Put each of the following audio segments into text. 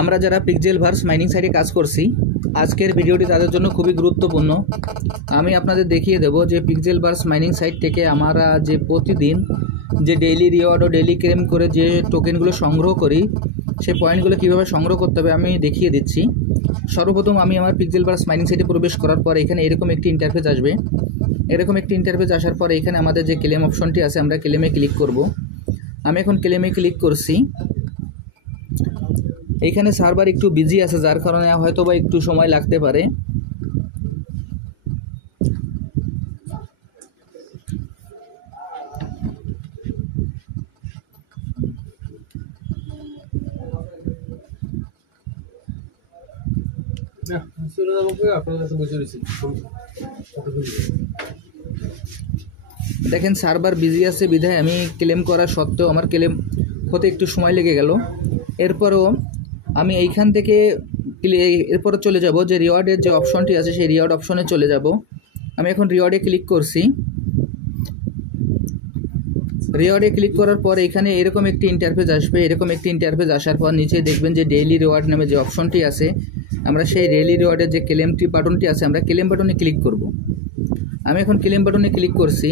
আমরা যারা পিক্সেলভার্স মাইনিং সাইটে কাজ করছি, আজকের ভিডিওটি তাদের জন্য খুবই গুরুত্বপূর্ণ। আমি আপনাদের দেখিয়ে দেব যে পিক্সেলভার্স মাইনিং সাইট থেকে আমরা যে প্রতিদিন যে ডেইলি রিওয়ার্ড ও ডেইলি ক্লেম করে যে টোকেনগুলো সংগ্রহ করি, সেই পয়েন্টগুলো কীভাবে সংগ্রহ করতে হবে আমি দেখিয়ে দিচ্ছি। সর্বপ্রথম আমি আমার পিক্সেলভার্স মাইনিং সাইটে প্রবেশ করার পর এখানে এরকম একটি ইন্টারফেস আসবে। এরকম একটি ইন্টারফেস আসার পর এখানে আমাদের যে ক্লেম অপশনটি আছে, আমরা ক্লেমে ক্লিক করব। আমি এখন ক্লেমে ক্লিক করছি। এখানে সার্ভার একটু বিজি আছে, যার কারণে হয়তো বা একটু সময় লাগতে পারে। দেখেন সার্ভার বিজি আছে বিধায় আমি ক্লেম করা সত্ত্বেও আমার ক্লেম হতে একটু সময় লেগে গেল। এরপরও আমি এইখান থেকে এরপরে চলে যাব যে রিওয়ার্ডের যে অপশনটি আছে সেই রিওয়ার্ড অপশনে চলে যাব। আমি এখন রিওয়ার্ডে ক্লিক করছি। রিওয়ার্ডে ক্লিক করার পর এখানে এরকম একটি ইন্টারফেস আসবে। এরকম একটি ইন্টারফেস আসার পর নিচে দেখবেন যে ডেইলি রিওয়ার্ড নামে যে অপশনটি আছে, আমরা সেই ডেইলি রিওয়ার্ডের যে ক্লেমটি বাটনটি আছে, আমরা ক্লেম বাটনে ক্লিক করব। আমি এখন ক্লেম বাটনে ক্লিক করছি।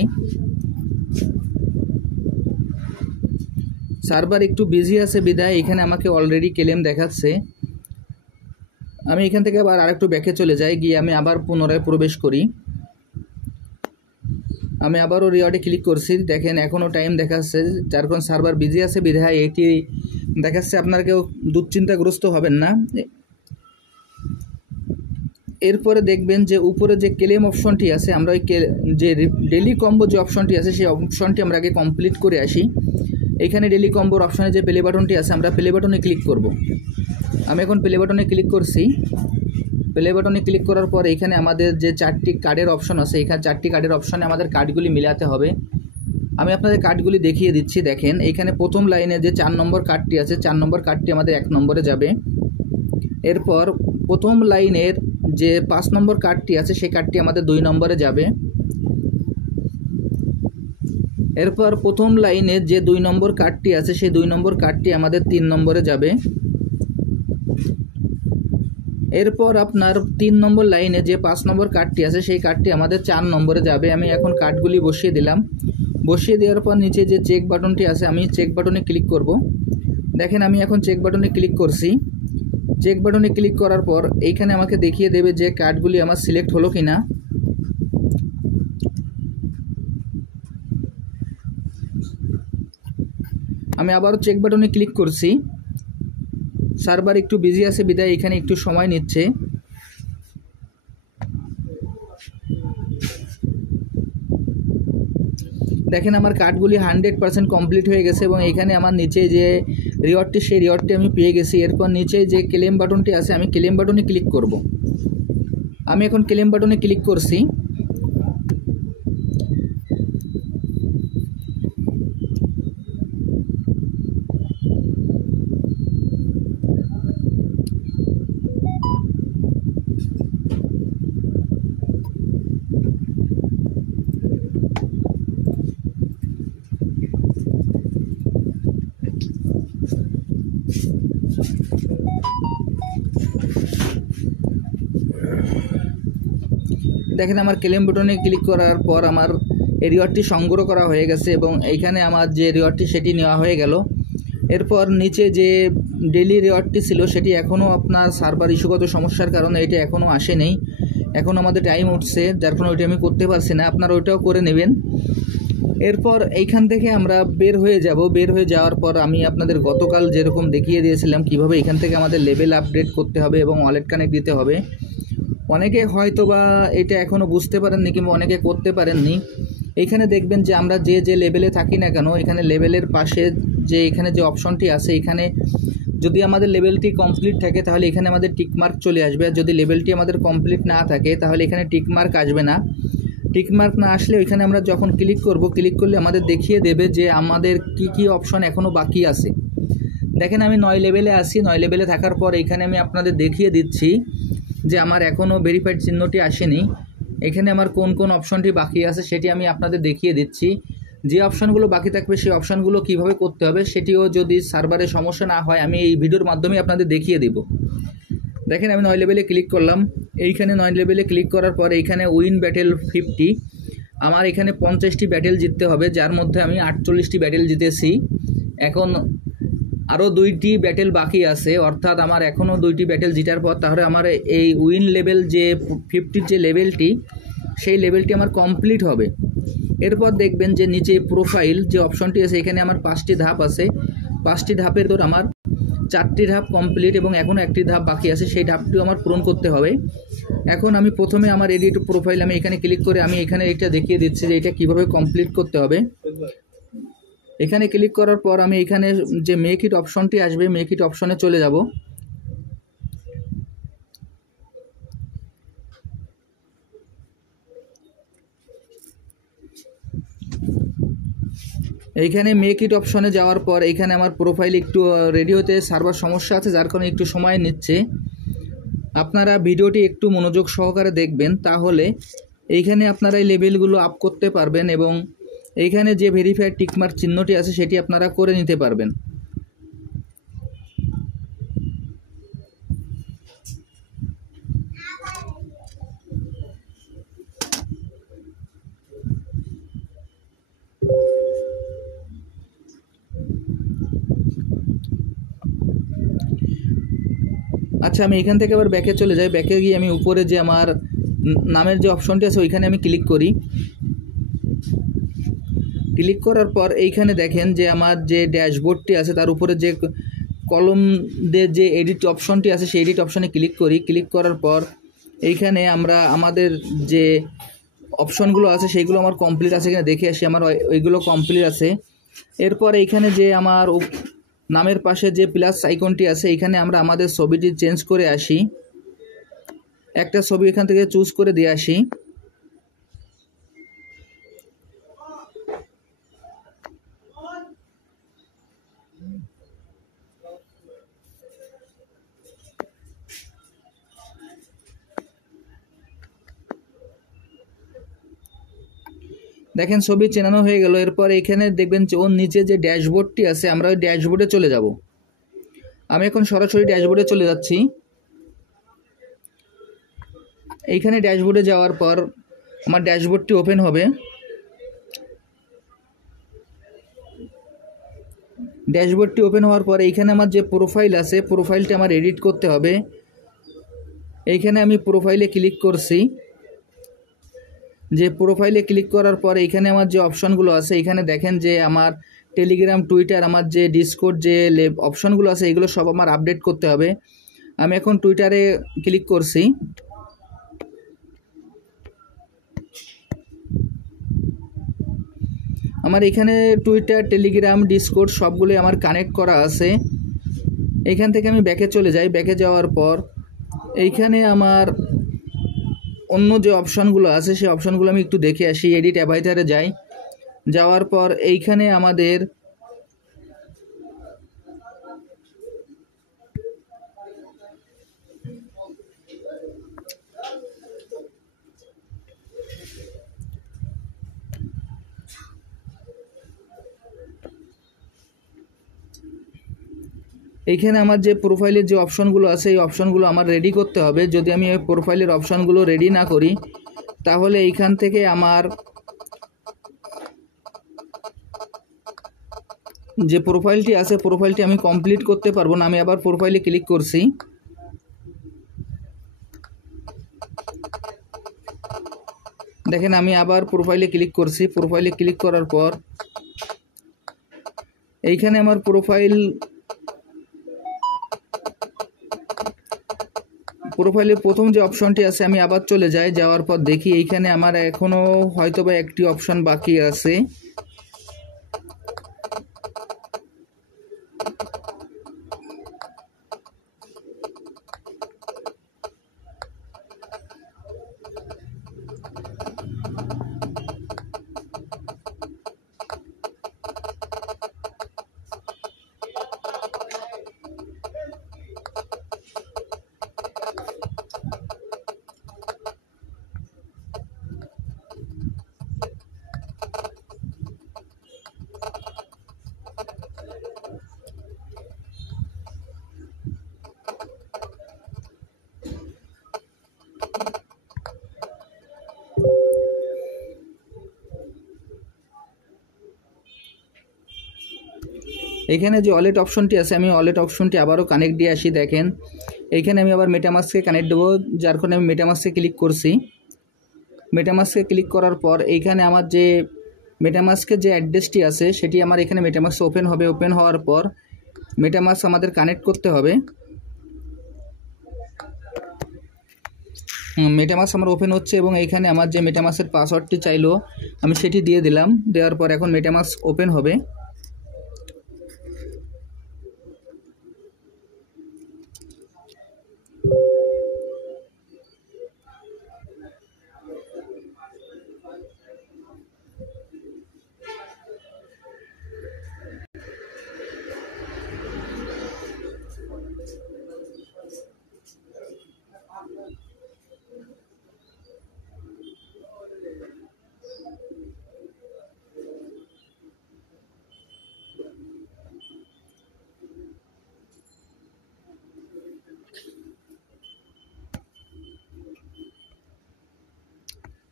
সার্ভার একটু বিজি আছে বিধায় এখানে আমাকে অলরেডি ক্লেম দেখাচ্ছে। আমি এখান থেকে আবার আরেকটু ব্যাকে চলে যাই, গিয়ে আমি আবার পুনরায় প্রবেশ করি। আমি আবারও রিওয়ার্ডে ক্লিক করছি। দেখেন এখনও টাইম দেখাচ্ছে, যার কারণ সার্ভার বিজি আছে বিধায় এটি দেখাচ্ছে। আপনারা কেউ দুশ্চিন্তাগ্রস্ত হবেন না। এরপরে দেখবেন যে উপরে যে ক্লেম অপশনটি আছে, আমরা ওই যে ডেইলি কম্বো যে অপশনটি আছে সেই অপশনটি আমরা আগে কমপ্লিট করে আসি। এখানে ডেইলি কম্বোর অপশনে যে প্লে বাটনটি আছে, আমরা প্লে বাটনে ক্লিক করব। আমি এখন প্লে বাটনে ক্লিক করছি। প্লে বাটনে ক্লিক করার পর এখানে আমাদের যে 4টি কার্ডের অপশন আছে, এখানে 4টি কার্ডের অপশনে আমাদের কার্ডগুলি মিলাতে হবে। আমি আপনাদের কার্ডগুলি দেখিয়ে দিচ্ছি। দেখেন এখানে প্রথম লাইনে যে 4 নম্বর কার্ডটি আছে, 4 নম্বর কার্ডটি আমাদের 1 নম্বরে যাবে। এরপর প্রথম লাইনের যে 5 নম্বর কার্ডটি আছে সেই কার্ডটি আমাদের 2 নম্বরে যাবে। এরপর প্রথম লাইনের যে 2 নম্বর কার্ডটি আছে সেই 2 নম্বর কার্ডটি আমাদের 3 নম্বরে যাবে। এরপর আপনার 3 নম্বর লাইনে যে 5 নম্বর কার্ডটি আছে সেই কার্ডটি আমাদের 4 নম্বরে যাবে। আমি এখন কার্ডগুলি বসিয়ে দিলাম। বসিয়ে দেওয়ার পর নিচে যে চেক বাটনটি আছে, আমি চেক বাটনে ক্লিক করব। দেখেন আমি এখন চেক বাটনে ক্লিক করছি। চেক বাটনে ক্লিক করার পর এইখানে আমাকে দেখিয়ে দেবে যে কার্ডগুলি আমার সিলেক্ট হলো কিনা। আমি আবারও চেক বাটনে ক্লিক করছি। সার্ভার একটু বিজি আছে বিধায় এখানে একটু সময় নিচ্ছে। দেখেন আমার কার্ডগুলি 100% কমপ্লিট হয়ে গেছে এবং এখানে আমার নিচে যে রিওয়ার্ডটি সেই রিওয়ার্ডটি আমি পেয়ে গেছি। এরপর নিচে যে ক্লেম বাটনটি আছে, আমি ক্লেম বাটনে ক্লিক করব। আমি এখন ক্লেম বাটনে ক্লিক করছি। দেখেন আমার ক্লেম বাটনে ক্লিক করার পর আমার এই রিওয়ার্ডটি সংগ্রহ করা হয়ে গেছে এবং এইখানে আমার যে রিওয়ার্ডটি সেটি নেওয়া হয়ে গেল। এরপর নিচে যে ডেইলি রিওয়ার্ডটি ছিল সেটি এখনও আপনার সার্ভার ইস্যুগত সমস্যার কারণে এটা এখনও আসেনি। এখন আমাদের টাইম উঠছে, যার কারণে ওইটা আমি করতে পারছি না। আপনারা ওইটাও করে নেবেন। এরপর এইখান থেকে আমরা বের হয়ে যাব। বের হয়ে যাওয়ার পর আমি আপনাদের গতকাল যেরকম দেখিয়ে দিয়েছিলাম কিভাবে এখান থেকে আমাদের লেভেল আপডেট করতে হবে এবং ওয়ালেট কানেক্ট দিতে হবে। অনেকে হয়তো বা এটা এখনও বুঝতে পারেননি কিংবা অনেকে করতে পারেননি। এইখানে দেখবেন যে আমরা যে লেভেলে থাকি না কেন, এখানে লেভেলের পাশে যে এখানে যে অপশনটি আছে, এখানে যদি আমাদের লেভেলটি কমপ্লিট থাকে তাহলে এখানে আমাদের টিকমার্ক চলে আসবে। আর যদি লেভেলটি আমাদের কমপ্লিট না থাকে তাহলে এখানে টিকমার্ক আসবে না। টিকমার্ক না আসলে এখানে আমরা যখন ক্লিক করব, ক্লিক করলে আমাদের দেখিয়ে দেবে যে আমাদের কি অপশন এখনও বাকি আছে। দেখেন আমি 9 লেভেলে আছি। 9 লেভেলে থাকার পর এখানে আমি আপনাদের দেখিয়ে দিচ্ছি যে আমার এখনও ভেরিফাইড চিহ্নটি আসেনি। এখানে আমার কোন কোন অপশনটি বাকি আছে সেটি আমি আপনাদের দেখিয়ে দিচ্ছি। যে অপশানগুলো বাকি থাকবে সেই অপশানগুলো কীভাবে করতে হবে সেটিও যদি সার্ভারে সমস্যা না হয় আমি এই ভিডিওর মাধ্যমে আপনাদের দেখিয়ে দেব। দেখেন আমি 9 লেভেলে ক্লিক করলাম। এইখানে 9 লেভেলে ক্লিক করার পর এইখানে উইন ব্যাটেল 50, আমার এখানে 50টি ব্যাটেল জিততে হবে, যার মধ্যে আমি 48টি ব্যাটেল জিতেছি। এখন আরও 2টি ব্যাটেল বাকি আছে, অর্থাৎ আমার এখনও 2টি ব্যাটেল জিতার পর তাহলে আমার এই উইন লেভেল যে 50 যে লেভেলটি সেই লেভেলটি আমার কমপ্লিট হবে। এরপর দেখবেন যে নিচে প্রোফাইল যে অপশনটি আছে এখানে আমার 5টি ধাপ আছে। 5টি ধাপের তোর আমার 4টি ধাপ কমপ্লিট এবং এখনও 1টি ধাপ বাকি আছে, সেই ধাপটিও আমার পূরণ করতে হবে। এখন আমি প্রথমে আমার এডিট প্রোফাইল আমি এখানে ক্লিক করে আমি এখানে এটা দেখিয়ে দিচ্ছি যে এটা কীভাবে কমপ্লিট করতে হবে। এখানে ক্লিক করার পর আমি এখানে যে মেক ইট অপশনটি আসবে মেক ইট অপশনে চলে যাব। এইখানে মেক ইট অপশনে যাওয়ার পর এইখানে আমার প্রোফাইল একটু রেডি হতে সার্ভার সমস্যা আছে, যার কারণে একটু সময় নিচ্ছে। আপনারা ভিডিওটি একটু মনোযোগ সহকারে দেখবেন, তাহলে এইখানে আপনারা এই লেভেলগুলো আপ করতে পারবেন এবং এইখানে যে ভেরিফাইড টিকমার্ক চিহ্নটি আছে সেটি আপনারা করে নিতে পারবেন। আচ্ছা, আমি এখান থেকে আবার ব্যাকে চলে যাই। ব্যাকে গিয়ে আমি উপরে যে আমার নামের যে অপশনটি আছে ওইখানে আমি ক্লিক করি। ক্লিক করার পর এইখানে দেখেন যে আমার যে ড্যাশবোর্ডটি আছে তার উপরে যে কলম দিয়ে যে এডিট অপশনটি আছে সেই এডিট অপশনে ক্লিক করি। ক্লিক করার পর এইখানে আমরা আমাদের যে অপশনগুলো আছে সেইগুলো আমার কমপ্লিট আছে কিনা দেখে আসি। আমার ওইগুলো কমপ্লিট আছে। এরপর এইখানে যে আমার নামের পাশে যে প্লাস আইকনটি আছে এইখানে আমরা আমাদের ছবিটি চেঞ্জ করে আসি। একটা ছবি এখান থেকে চুজ করে দিয়ে আসি। দেখেন ছবি চেনানো হয়ে গেল। এরপর এখানে দেখবেন যে ওর নিচে যে ড্যাশবোর্ডটি আছে আমরা ওই ড্যাশবোর্ডে চলে যাব। আমি এখন সরাসরি ড্যাশবোর্ডে চলে যাচ্ছি। এইখানে ড্যাশবোর্ডে যাওয়ার পর আমার ড্যাশবোর্ডটি ওপেন হবে। ড্যাশবোর্ডটি ওপেন হওয়ার পর এইখানে আমার যে প্রোফাইল আছে প্রোফাইলটি আমার এডিট করতে হবে। এইখানে আমি প্রোফাইলে ক্লিক করছি। যে প্রোফাইলে ক্লিক করার পর এইখানে আমার যে অপশনগুলো আছে এখানে দেখেন যে আমার টেলিগ্রাম, টুইটার, আমার যে ডিসকর্ড যে অপশনগুলো আছে এগুলো সব আমার আপডেট করতে হবে। আমি এখন টুইটারে ক্লিক করছি। আমার এখানে টুইটার, টেলিগ্রাম, ডিসকর্ড সবগুলোই আমার কানেক্ট করা আছে। এইখান থেকে আমি ব্যাকে চলে যাই। ব্যাকে যাওয়ার পর এইখানে আমার অন্য যে অপশনগুলো আছে সেই অপশনগুলো আমি একটু দেখে আসি। এডিট অ্যাভাইটারে যাই। যাওয়ার পর এইখানে আমাদের এইখানে আমার যে প্রোফাইলের যে অপশনগুলো আছে এই অপশনগুলো আমার রেডি করতে হবে। যদি আমি এই প্রোফাইলের অপশনগুলো রেডি না করি তাহলে এইখান থেকে আমার যে প্রোফাইলটি আছে প্রোফাইলটি আমি কমপ্লিট করতে পারবো না। আমি আবার প্রোফাইলে ক্লিক করছি। দেখেন আমি আবার প্রোফাইলে ক্লিক করছি। প্রোফাইলে ক্লিক করার পর এইখানে আমার প্রোফাইলের প্রথম যে অপশনটি আছে আমি আবার চলে যাই। যাওয়ার পর দেখি এইখানে আমার এখনও হয়তোবা একটি অপশন বাকি আছে। এখানে যে ওয়ালেট অপশনটি আছে, আমি ওয়ালেট অপশনটি আবারও কানেক্ট দিয়ে আসি। দেখেন এইখানে আমি আবার মেটামাস্কে কানেক্ট দেবো, যার কারণে আমি মেটামাস্কে ক্লিক করছি। মেটামাস্কে ক্লিক করার পর এইখানে আমার যে মেটামাস্কের যে অ্যাড্রেসটি আছে সেটি আমার এখানে মেটামাস্ক ওপেন হবে। ওপেন হওয়ার পর মেটামাস্ক আমাদের কানেক্ট করতে হবে। মেটামাস্ক আমার ওপেন হচ্ছে এবং এইখানে আমার যে মেটামাস্কের পাসওয়ার্ডটি চাইলো আমি সেটি দিয়ে দিলাম। দেওয়ার পর এখন মেটামাস্ক ওপেন হবে।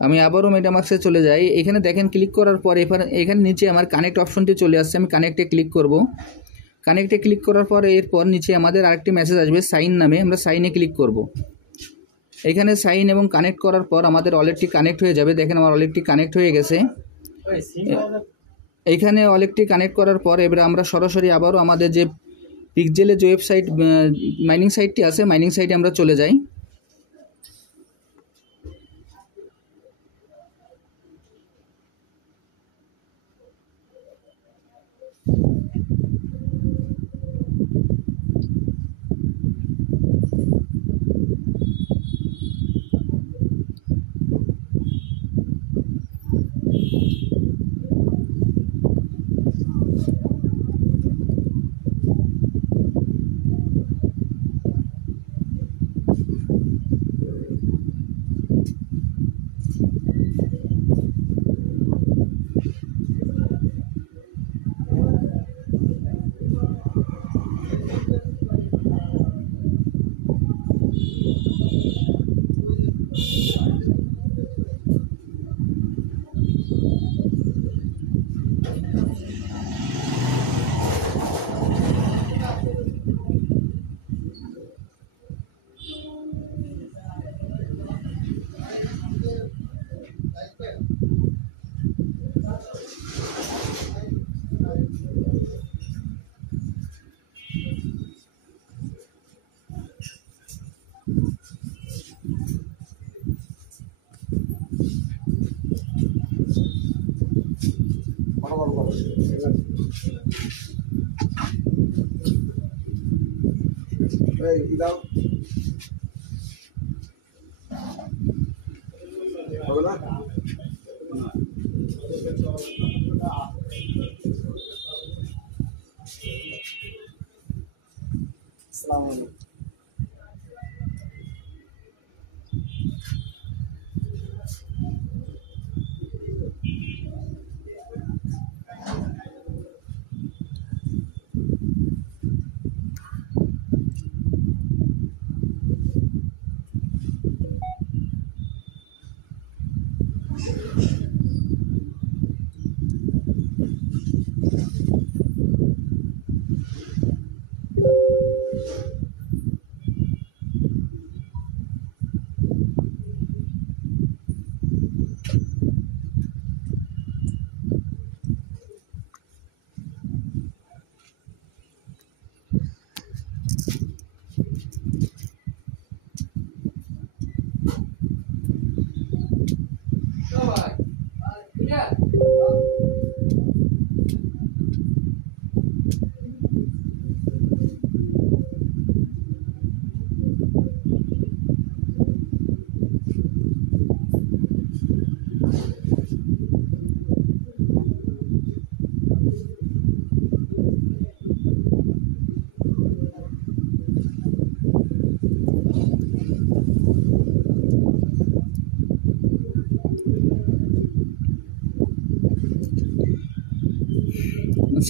আমি আবারও মেটামাস্কে চলে যাই। এখানে দেখেন ক্লিক করার পর এখানে নিচে আমার কানেক্ট অপশনটি চলে আসছে। আমি কানেক্টে ক্লিক করব। কানেক্টে ক্লিক করার পর এরপর নিচে আমাদের আরেকটি মেসেজ আসবে সাইন নামে, আমরা সাইনে ক্লিক করব। এখানে সাইন এবং কানেক্ট করার পর আমাদের ওয়ালেটটি কানেক্ট হয়ে যাবে। দেখেন আমার ওয়ালেটটি কানেক্ট হয়ে গেছে। এইখানে ওয়ালেটটি কানেক্ট করার পর এবারে আমরা সরাসরি আবারও আমাদের যে পিক্সেলের যে ওয়েবসাইট মাইনিং সাইটটি আছে মাইনিং সাইটে আমরা চলে যাই।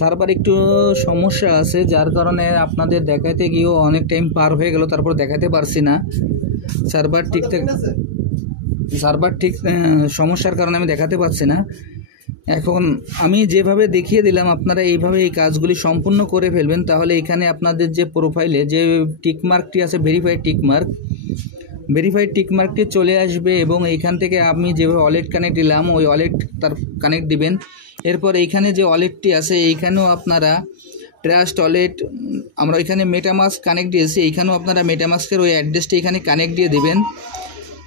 সার্ভার একটু সমস্যা আছে, যার কারণে আপনাদের দেখাতে গিয়েও অনেক টাইম পার হয়ে গেল, তারপর দেখাতে পারছি না। সার্ভার ঠিক সমস্যার কারণে আমি দেখাতে পারছি না। এখন আমি যেভাবে দেখিয়ে দিলাম আপনারা এইভাবে এই কাজগুলি সম্পূর্ণ করে ফেলবেন, তাহলে এখানে আপনাদের যে প্রোফাইলে যে টিকমার্কটি আছে ভেরিফাইড টিকমার্কটি চলে আসবে এবং এইখান থেকে আমি যেভাবে ওয়ালেট কানেক্ট দিলাম ওই ওয়ালেট তার কানেক্ট দিবেন। এরপর এইখানে যে ওয়ালেটটি আছে এইখানেও আপনারা ট্রাস্ট ওয়ালেট, আমরা এখানে মেটামাস্ক কানেক্ট দিয়েছি, এইখানেও আপনারা মেটামাস্কের ওই অ্যাড্রেসটি এখানে কানেক্ট দিয়ে দেবেন,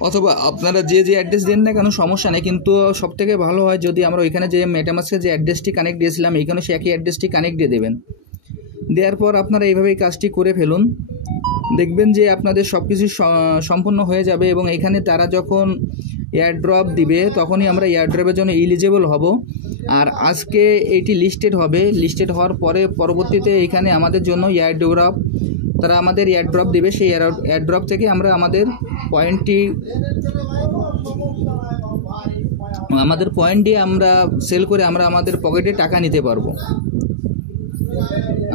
অথবা আপনারা যে অ্যাড্রেস দেন না কেন সমস্যা নেই, কিন্তু সবথেকে ভালো হয় যদি আমরা ওইখানে যে মেটামাস্কের যে অ্যাড্রেসটি কানেক্ট দিয়েছিলাম এইখানে সে একই অ্যাড্রেসটি কানেক্ট দিয়ে দেবেন। দেওয়ার পর আপনারা এইভাবে এই কাজটি করে ফেলুন, দেখবেন যে আপনাদের সব কিছু সম্পূর্ণ হয়ে যাবে। এবং এখানে তারা যখন এয়ারড্রপ দিবে তখনই আমরা এয়ারড্রপের জন্য এলিজিবল হব। আর আজকে এইটি লিস্টেড হওয়ার পরে পরবর্তীতে এইখানে আমাদের জন্য তারা আমাদের এয়ারড্রপ দেবে, সেই এয়ারড্রপ থেকে আমরা আমাদের পয়েন্ট দিয়ে আমরা সেল করে আমরা আমাদের পকেটে টাকা নিতে পারবো।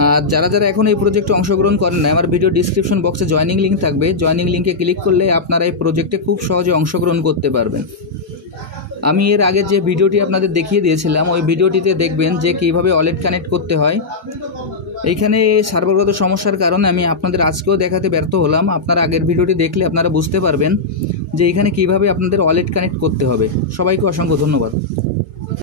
আর যারা এখন এই প্রজেক্টে অংশগ্রহণ করেন না, আমার ভিডিও ডিসক্রিপশন বক্সে জয়েনিং লিঙ্ক থাকবে, জয়েনিং লিঙ্কে ক্লিক করলে আপনারা এই প্রজেক্টে খুব সহজে অংশগ্রহণ করতে পারবেন। আমি এর আগে যে ভিডিওটি আপনাদের দেখিয়ে দিয়েছিলাম ওই ভিডিওটিতে দেখবেন যে কীভাবে ওয়ালেট কানেক্ট করতে হয়। এইখানে সার্ভারগত সমস্যার কারণে আমি আপনাদের আজকেও দেখাতে ব্যর্থ হলাম। আপনারা আগের ভিডিওটি দেখলে আপনারা বুঝতে পারবেন যে এইখানে কীভাবে আপনাদের ওয়ালেট কানেক্ট করতে হবে। সবাইকে অসংখ্য ধন্যবাদ।